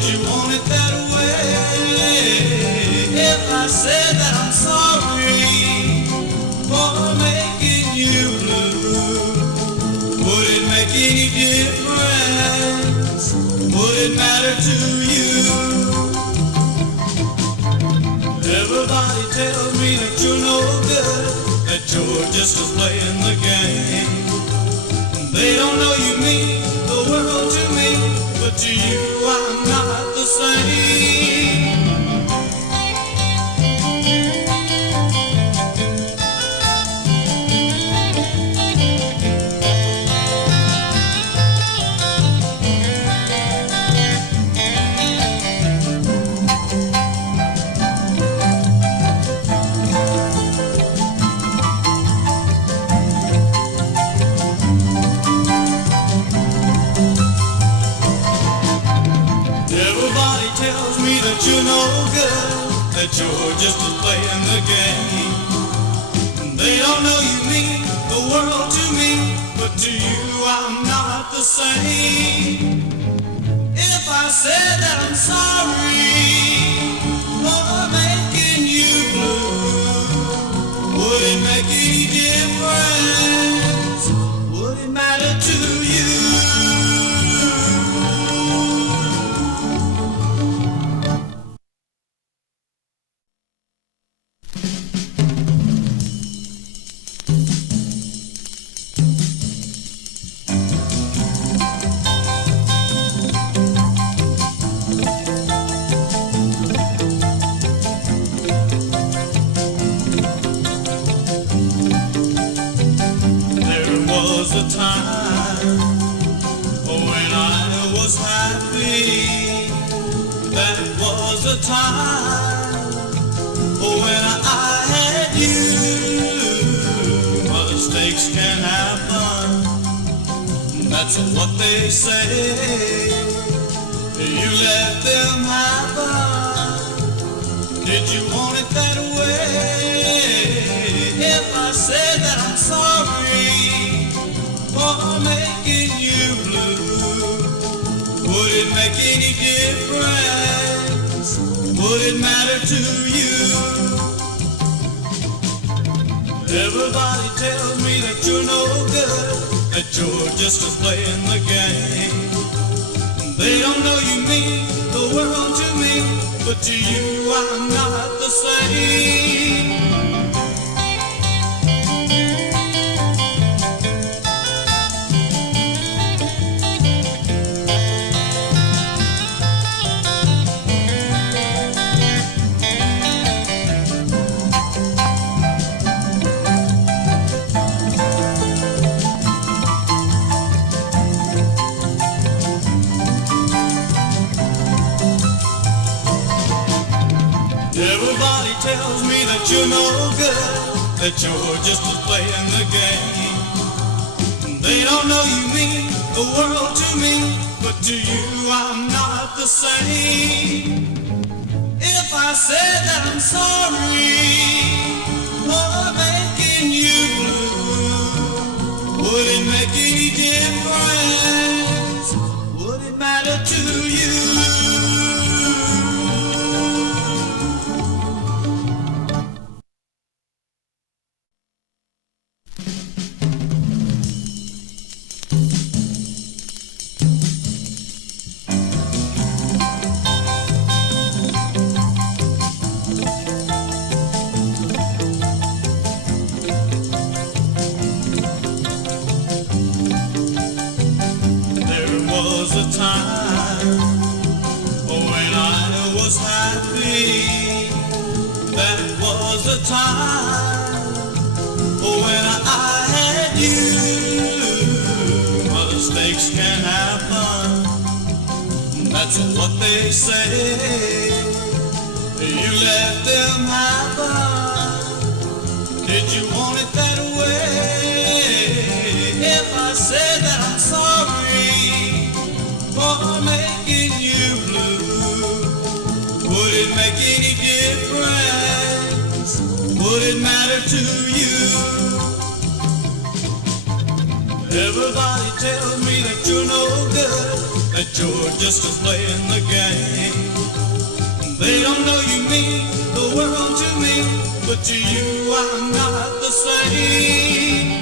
Did you want it that way? If I said that I'm sorry for making you blue, would it make any difference? Would it matter to you? Everybody tells me that you're no good, that you're just playing the game. They don't know you mean the world to me, but to you I'm not the same. Everybody tells me that you're no good, that you're just playing the game. They don't know you mean the world to me, but to you I'm not the same. If I said that I'm sorry for making you blue, would it make any difference? Would it matter to you? Was a time when I was happy. That was a time when I had you. Mistakes can happen, that's what they say. You let them happen. Did you want it that way? If I said that I'm sorry for making you blue, would it make any difference? Would it matter to you? Everybody tells me that you're no good, that you're just playing the game. They don't know you mean the world to me, but to you I'm not the same. Everybody tells me that you're no good, that you're just playing the game. They don't know you mean the world to me, but to you I'm not the same. If I said that I'm sorry for making you blue, would it make any difference? Would it matter to you? Was a time when I was happy. That was a time when I had you. Mistakes can happen, that's what they say. You let them happen. Did you want it that way? If I said that I'm sorry for making you blue, would it make any difference? Would it matter to you? Everybody tells me that you're no good, that you're just playing the game. They don't know you mean the world to me, but to you I'm not the same.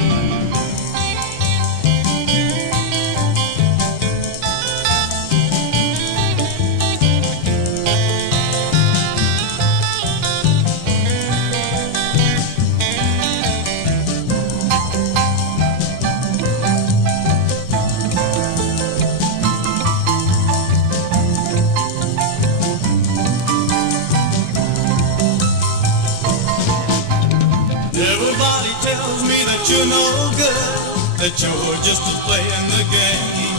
Everybody tells me that you're no good, that you're just playing the game.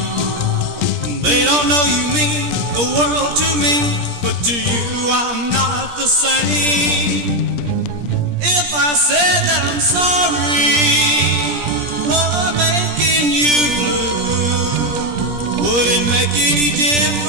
They don't know you mean the world to me, but to you I'm not the same. If I said that I'm sorry for making you blue, would it make any difference?